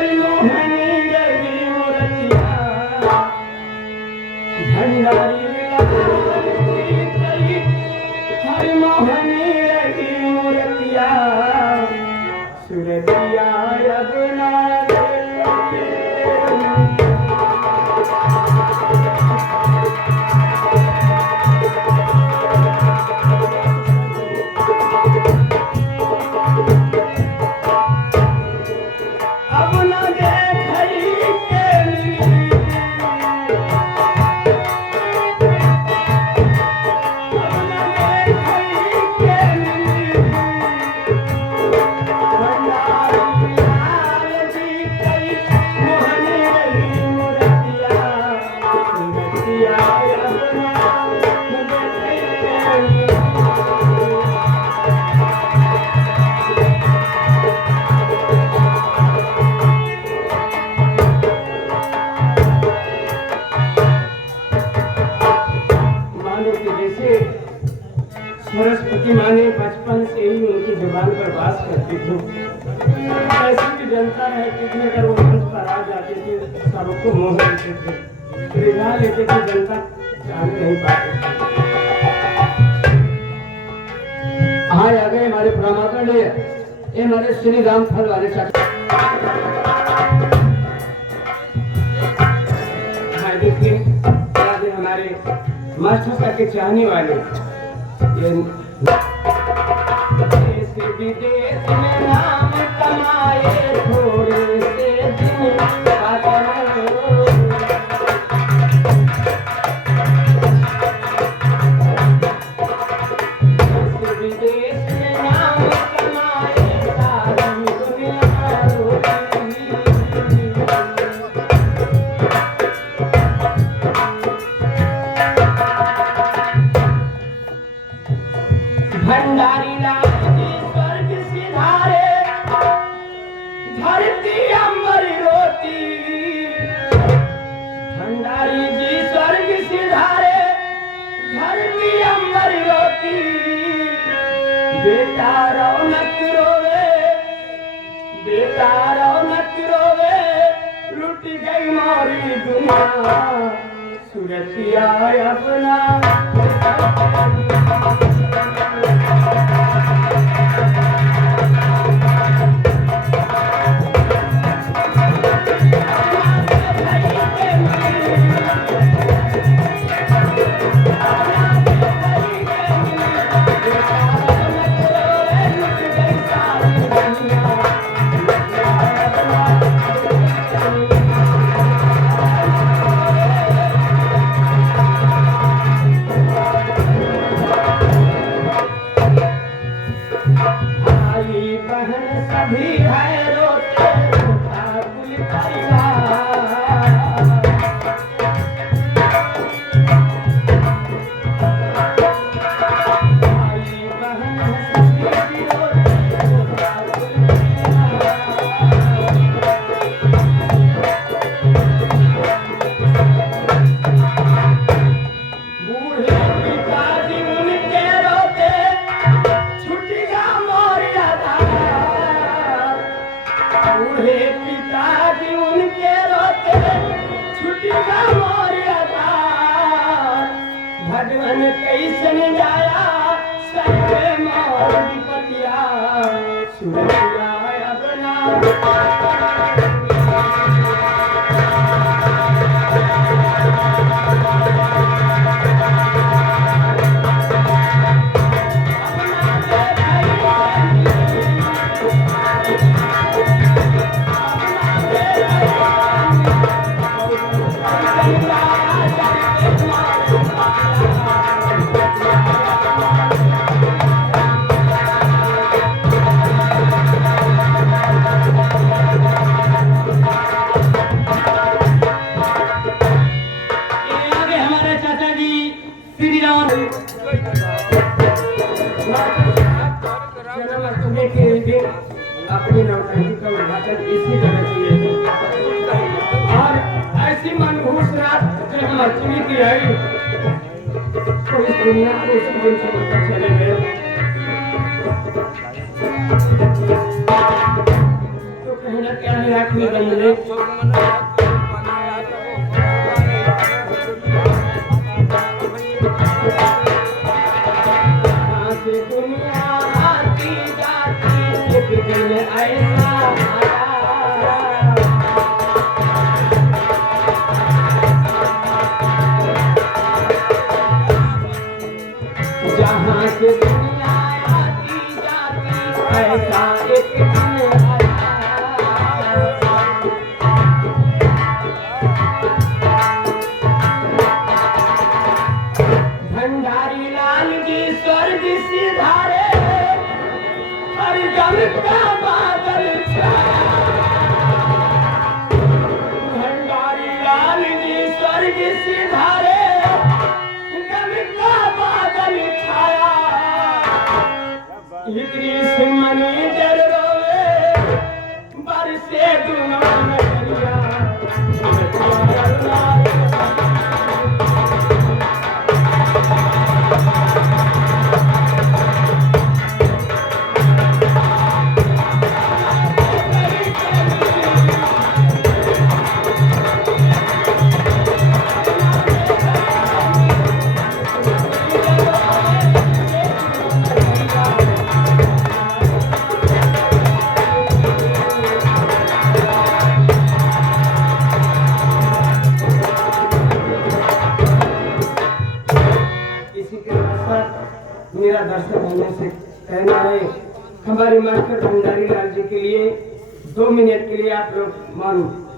हरि मोहनी रही मूर्तिया भंडारी हरि मोहनी रही मूर्तिया सुरतिया रघुना सरस्वती माँ ने बचपन से ही उनकी जुबान पर वास करती थी। ऐसी भी जनता है कि अगर वो मंच पर आ जाते थे सबको मोह लेते थे, रिझा लेते थे, जनता जान नहीं पाती। हाँ आ गए हमारे प्रमातरणीय ये हमारे श्री राम फल वाले चाचा। हाँ देखिए आज हमारे मास्टर के चाहने वाले देश विदेश में नाम कमाए थोड़े से दिन विदेश में नाम कमाए सारी दुनिया भंडारी लाल जी स्वर्ग सिधारे धरती अमर रोती भंडारी जी स्वर्ग सिधारे धरती अमर रोती बेटा रौनक रोवे लुट गई मोरी दुनिया सुरतिया अपना सभी है रोते कुल परिवार भाई बहन सभी रोते कुल परिवार बूढ़े पिताजी उनके रोते छुट्टियां मर्यादा बूढ़े पिताजी उनके रोते छुट्टियां मर्यादा भगवान कैसे जाया सहे मोर विपतिया सुरतिया अपना अपनी नौटंकी का उद्घाटन इसी जगह किए थे और ऐसी मनहूस रात जब हम अचली की आई तो इस दुनिया को उसी दिन से पता चले गए। तो कहना न क्या है आखिरी बंदे कहाँ से दुनिया आती जाती एक दिन ऐसा आया जहाँ से दुनिया आती जाती ऐसा एक दिन आया भंडारी लाल जी स्वर्ग सिधारे हर गम का बादल छाया भंडारी लाल जी स्वर्ग सिधारे गम का बादल छाया कृष्ण मणि जर रोवे बरसे दुनिया नगरिया मेरा दर्शक होने से कहना है हमारे मास्टर भंडारी लाल जी के लिए 2 मिनट के लिए आप लोग मानो।